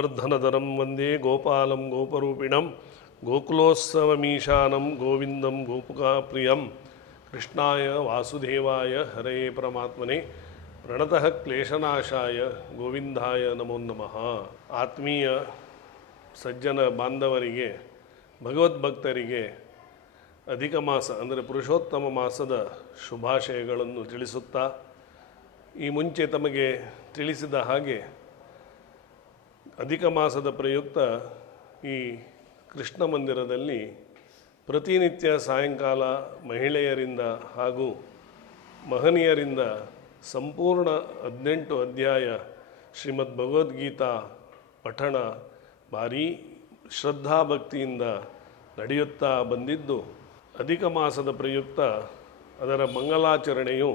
ಗೋವರ್ಧನಧರಂ ವಂದೇ ಗೋಪಾಲಂ ಗೋಪರೂಪಿಣಂ ಗೋಕುಲೋತ್ಸವಮೀಶಾನಂ ಗೋವಿಂದಂ ಗೋಪುಕಾಪ್ರಿಯಂ ಕೃಷ್ಣಾಯ ವಾಸುದೇವಾಯ ಹರಯೇ ಪರಮಾತ್ಮನೇ ಪ್ರಣತಃ ಕ್ಲೇಶನಾಶಾಯ ಗೋವಿಂದಾಯ ನಮೋ ನಮಃ. ಆತ್ಮೀಯ ಸಜ್ಜನ ಬಾಂಧವರಿಗೆ, ಭಗವದ್ಭಕ್ತರಿಗೆ ಅಧಿಕ ಮಾಸ ಅಂದರೆ ಪುರುಷೋತ್ತಮ ಮಾಸದ ಶುಭಾಶಯಗಳನ್ನು ತಿಳಿಸುತ್ತಾ, ಈ ಮುಂಚೆ ತಮಗೆ ತಿಳಿಸಿದ ಹಾಗೆ ಅಧಿಕ ಮಾಸದ ಪ್ರಯುಕ್ತ ಈ ಕೃಷ್ಣ ಮಂದಿರದಲ್ಲಿ ಪ್ರತಿನಿತ್ಯ ಸಾಯಂಕಾಲ ಮಹಿಳೆಯರಿಂದ ಹಾಗೂ ಮಹನೀಯರಿಂದ ಸಂಪೂರ್ಣ 18 ಅಧ್ಯಾಯ ಶ್ರೀಮದ್ ಭಗವದ್ಗೀತಾ ಪಠಣ ಭಾರೀ ಶ್ರದ್ಧಾಭಕ್ತಿಯಿಂದ ನಡೆಯುತ್ತಾ ಬಂದಿದ್ದು, ಅಧಿಕ ಮಾಸದ ಪ್ರಯುಕ್ತ ಅದರ ಮಂಗಲಾಚರಣೆಯು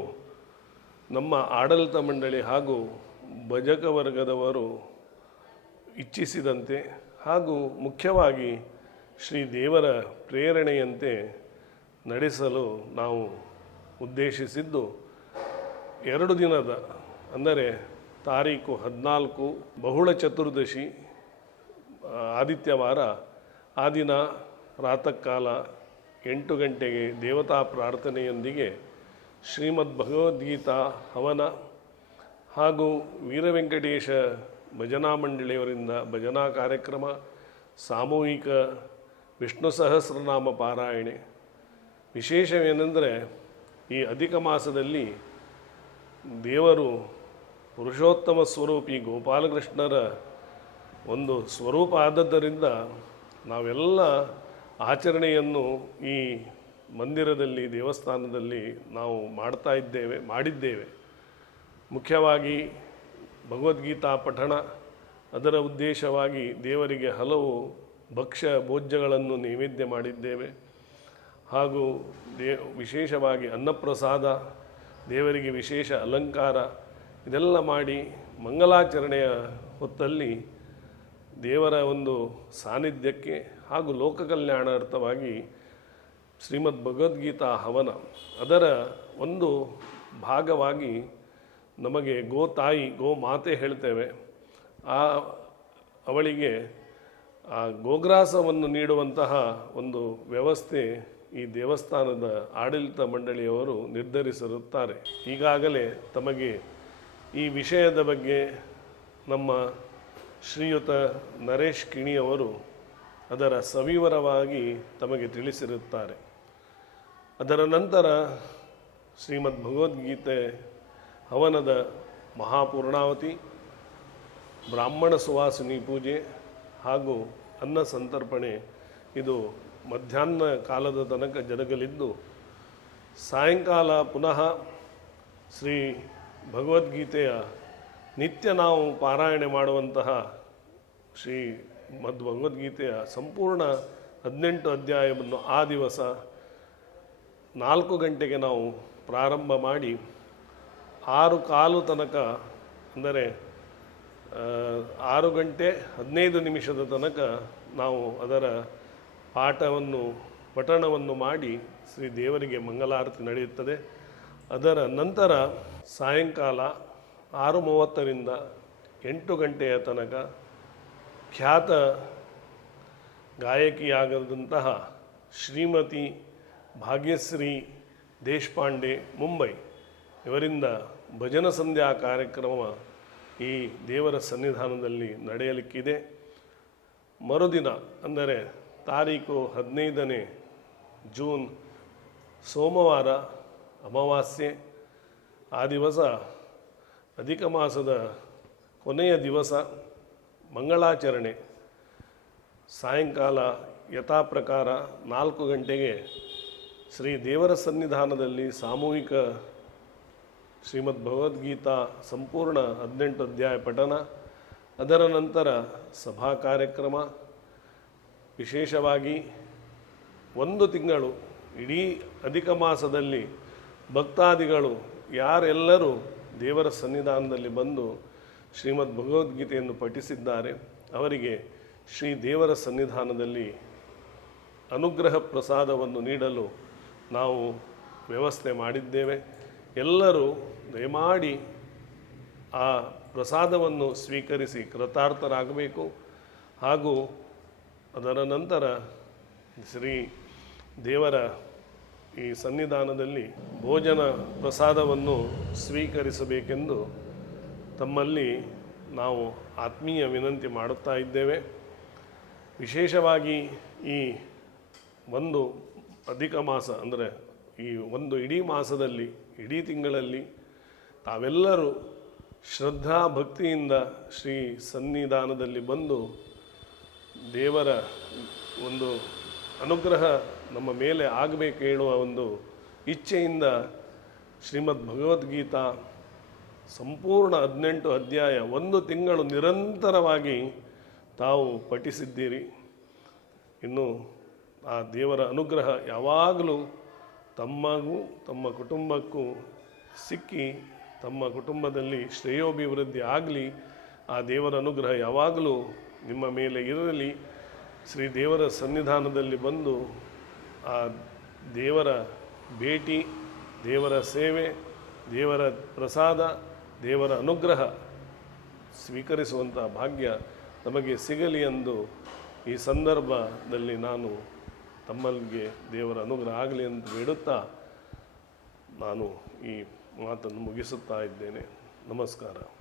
ನಮ್ಮ ಆಡಳಿತ ಮಂಡಳಿ ಹಾಗೂ ಭಜಕ ವರ್ಗದವರು ಇಚ್ಛಿಸಿದಂತೆ ಹಾಗೂ ಮುಖ್ಯವಾಗಿ ಶ್ರೀ ದೇವರ ಪ್ರೇರಣೆಯಂತೆ ನಡೆಸಲು ನಾವು ಉದ್ದೇಶಿಸಿದ್ದು, 2 ದಿನದ ಅಂದರೆ ತಾರೀಕು 14 ಬಹುಳ ಚತುರ್ದಶಿ ಆದಿತ್ಯವಾರ, ಆ ದಿನ ಪ್ರಾತಃ ಕಾಲ 8 ಗಂಟೆಗೆ ದೇವತಾ ಪ್ರಾರ್ಥನೆಯೊಂದಿಗೆ ಶ್ರೀಮದ್ ಭಗವದ್ಗೀತಾ ಹವನ ಹಾಗೂ ವೀರವೆಂಕಟೇಶ ಭಜನಾ ಮಂಡಳಿಯವರಿಂದ ಭಜನಾ ಕಾರ್ಯಕ್ರಮ, ಸಾಮೂಹಿಕ ವಿಷ್ಣು ಸಹಸ್ರನಾಮ ಪಾರಾಯಣೆ. ವಿಶೇಷವೇನೆಂದರೆ ಈ ಅಧಿಕ ಮಾಸದಲ್ಲಿ ದೇವರು ಪುರುಷೋತ್ತಮ ಸ್ವರೂಪಿ ಗೋಪಾಲಕೃಷ್ಣರ ಒಂದು ಸ್ವರೂಪ ಆದದ್ದರಿಂದ ನಾವೆಲ್ಲ ಆಚರಣೆಯನ್ನು ಈ ಮಂದಿರದಲ್ಲಿ, ದೇವಸ್ಥಾನದಲ್ಲಿ ನಾವು ಮಾಡಿದ್ದೇವೆ. ಮುಖ್ಯವಾಗಿ ಭಗವದ್ಗೀತಾ ಪಠಣ, ಅದರ ಉದ್ದೇಶವಾಗಿ ದೇವರಿಗೆ ಹಲವು ಭಕ್ಷ್ಯ ಭೋಜ್ಯಗಳನ್ನು ನೈವೇದ್ಯ ಮಾಡಿದ್ದೇವೆ. ಹಾಗೂ ವಿಶೇಷವಾಗಿ ಅನ್ನಪ್ರಸಾದ, ದೇವರಿಗೆ ವಿಶೇಷ ಅಲಂಕಾರ ಇದೆಲ್ಲ ಮಾಡಿ ಮಂಗಲಾಚರಣೆಯ ಹೊತ್ತಲ್ಲಿ ದೇವರ ಒಂದು ಸಾನ್ನಿಧ್ಯಕ್ಕೆ ಹಾಗೂ ಲೋಕ ಕಲ್ಯಾಣಾರ್ಥವಾಗಿ ಶ್ರೀಮದ್ ಭಗವದ್ಗೀತಾ ಹವನ ಅದರ ಒಂದು ಭಾಗವಾಗಿ ನಮಗೆ ಗೋತಾಯಿ, ಗೋ ಮಾತೆ ಹೇಳ್ತೇವೆ, ಅವಳಿಗೆ ಆ ಗೋಗ್ರಾಸವನ್ನು ನೀಡುವಂತಹ ಒಂದು ವ್ಯವಸ್ಥೆ ಈ ದೇವಸ್ಥಾನದ ಆಡಳಿತ ಮಂಡಳಿಯವರು ನಿರ್ಧರಿಸಿರುತ್ತಾರೆ. ಈಗಾಗಲೇ ತಮಗೆ ಈ ವಿಷಯದ ಬಗ್ಗೆ ನಮ್ಮ ಶ್ರೀಯುತ ನರೇಶ್ ಕಿಣಿಯವರು ಅದರ ಸವಿವರವಾಗಿ ತಮಗೆ ತಿಳಿಸಿರುತ್ತಾರೆ. ಅದರ ನಂತರ ಶ್ರೀಮದ್ ಭಗವದ್ಗೀತೆ ಹವನದ ಮಹಾಪೂರ್ಣಾವತಿ, ಬ್ರಾಹ್ಮಣ ಸುವಾಸಿನಿ ಪೂಜೆ ಹಾಗೂ ಅನ್ನ ಸಂತರ್ಪಣೆ ಇದು ಮಧ್ಯಾಹ್ನ ಕಾಲದ ತನಕ ಜರುಗಲಿದ್ದು, ಸಾಯಂಕಾಲ ಪುನಃ ಶ್ರೀ ಭಗವದ್ಗೀತೆಯ ನಿತ್ಯ ನಾವು ಪಾರಾಯಣೆ ಮಾಡುವಂತಹ ಶ್ರೀ ಭಗವದ್ಗೀತೆಯ ಸಂಪೂರ್ಣ 18 ಅಧ್ಯಾಯವನ್ನು ಆ ದಿವಸ 4 ಗಂಟೆಗೆ ನಾವು ಪ್ರಾರಂಭ ಮಾಡಿ 6:15 ತನಕ, ಅಂದರೆ 6 ಗಂಟೆ 15 ನಿಮಿಷದ ತನಕ ನಾವು ಅದರ ಪಠಣವನ್ನು ಮಾಡಿ ಶ್ರೀ ದೇವರಿಗೆ ಮಂಗಲಾರತಿ ನಡೆಯುತ್ತದೆ. ಅದರ ನಂತರ ಸಾಯಂಕಾಲ 6:30ರಿಂದ 8 ಗಂಟೆಯ ತನಕ ಖ್ಯಾತ ಗಾಯಕಿಯಾಗದಂತಹ ಶ್ರೀಮತಿ ಭಾಗ್ಯಶ್ರೀ ದೇಶಪಾಂಡೆ ಮುಂಬೈ ಇವರಿಂದ ಭಜನ ಸಂಧ್ಯಾ ಕಾರ್ಯಕ್ರಮ ಈ ದೇವರ ಸನ್ನಿಧಾನದಲ್ಲಿ ನಡೆಯಲಿಕ್ಕಿದೆ. ಮರುದಿನ ಅಂದರೆ ತಾರೀಕು 15ನೇ ಜೂನ್ ಸೋಮವಾರ ಅಮಾವಾಸ್ಯೆ, ಆ ದಿವಸ ಅಧಿಕ ಮಾಸದ ಕೊನೆಯ ದಿವಸ ಮಂಗಳಾಚರಣೆ ಸಾಯಂಕಾಲ ಯಥಾಪ್ರಕಾರ 4 ಗಂಟೆಗೆ ಶ್ರೀ ದೇವರ ಸನ್ನಿಧಾನದಲ್ಲಿ ಸಾಮೂಹಿಕ ಶ್ರೀಮದ್ ಭಗವದ್ಗೀತಾ ಸಂಪೂರ್ಣ 18 ಅಧ್ಯಾಯ ಪಠಣ, ಅದರ ನಂತರ ಸಭಾ ಕಾರ್ಯಕ್ರಮ. ವಿಶೇಷವಾಗಿ 1 ತಿಂಗಳು ಇಡೀ ಅಧಿಕ ಮಾಸದಲ್ಲಿ ಭಕ್ತಾದಿಗಳು ಯಾರೆಲ್ಲರೂ ದೇವರ ಸನ್ನಿಧಾನದಲ್ಲಿ ಬಂದು ಶ್ರೀಮದ್ ಭಗವದ್ಗೀತೆಯನ್ನು ಪಠಿಸಿದ್ದಾರೆ ಅವರಿಗೆ ಶ್ರೀ ದೇವರ ಸನ್ನಿಧಾನದಲ್ಲಿ ಅನುಗ್ರಹ ಪ್ರಸಾದವನ್ನು ನೀಡಲು ನಾವು ವ್ಯವಸ್ಥೆ ಮಾಡಿದ್ದೇವೆ. ಎಲ್ಲರೂ ದಯಮಾಡಿ ಆ ಪ್ರಸಾದವನ್ನು ಸ್ವೀಕರಿಸಿ ಕೃತಾರ್ಥರಾಗಬೇಕು. ಹಾಗೂ ಅದರ ನಂತರ ಶ್ರೀ ದೇವರ ಈ ಸನ್ನಿಧಾನದಲ್ಲಿ ಭೋಜನ ಪ್ರಸಾದವನ್ನು ಸ್ವೀಕರಿಸಬೇಕೆಂದು ತಮ್ಮಲ್ಲಿ ನಾವು ಆತ್ಮೀಯ ವಿನಂತಿ ಮಾಡುತ್ತಾ ಇದ್ದೇವೆ. ವಿಶೇಷವಾಗಿ ಈ ಒಂದು ಅಧಿಕ ಮಾಸ ಅಂದರೆ ಈ ಒಂದು ಇಡೀ ಮಾಸದಲ್ಲಿ, ಇಡೀ ತಿಂಗಳಲ್ಲಿ ತಾವೆಲ್ಲರೂ ಶ್ರದ್ಧಾ ಭಕ್ತಿಯಿಂದ ಶ್ರೀ ಸನ್ನಿಧಾನದಲ್ಲಿ ಬಂದು ದೇವರ ಒಂದು ಅನುಗ್ರಹ ನಮ್ಮ ಮೇಲೆ ಆಗಬೇಕು ಹೇಳುವ ಒಂದು ಇಚ್ಛೆಯಿಂದ ಶ್ರೀಮದ್ ಭಗವದ್ಗೀತಾ ಸಂಪೂರ್ಣ 18 ಅಧ್ಯಾಯ 1 ತಿಂಗಳು ನಿರಂತರವಾಗಿ ತಾವು ಪಠಿಸಿದ್ದೀರಿ. ಇನ್ನು ಆ ದೇವರ ಅನುಗ್ರಹ ಯಾವಾಗಲೂ ತಮ್ಮಗೂ ತಮ್ಮ ಕುಟುಂಬಕ್ಕೂ ಸಿಕ್ಕಿ ತಮ್ಮ ಕುಟುಂಬದಲ್ಲಿ ಶ್ರೇಯೋಭಿವೃದ್ಧಿ ಆಗಲಿ. ಆ ದೇವರ ಅನುಗ್ರಹ ಯಾವಾಗಲೂ ನಿಮ್ಮ ಮೇಲೆ ಇರಲಿ. ಶ್ರೀ ದೇವರ ಸನ್ನಿಧಾನದಲ್ಲಿ ಬಂದು ಆ ದೇವರ ಭೇಟಿ, ದೇವರ ಸೇವೆ, ದೇವರ ಪ್ರಸಾದ, ದೇವರ ಅನುಗ್ರಹ ಸ್ವೀಕರಿಸುವಂಥ ಭಾಗ್ಯ ನಮಗೆ ಸಿಗಲಿ ಎಂದು ಈ ಸಂದರ್ಭದಲ್ಲಿ ನಾನು ತಮ್ಮಲ್ಲಿಗೆ ದೇವರ ಅನುಗ್ರಹ ಆಗಲಿ ಎಂದು ಬೇಡುತ್ತಾ ನಾನು ಈ ಮಾತನ್ನು ಮುಗಿಸುತ್ತಾ ಇದ್ದೇನೆ. ನಮಸ್ಕಾರ.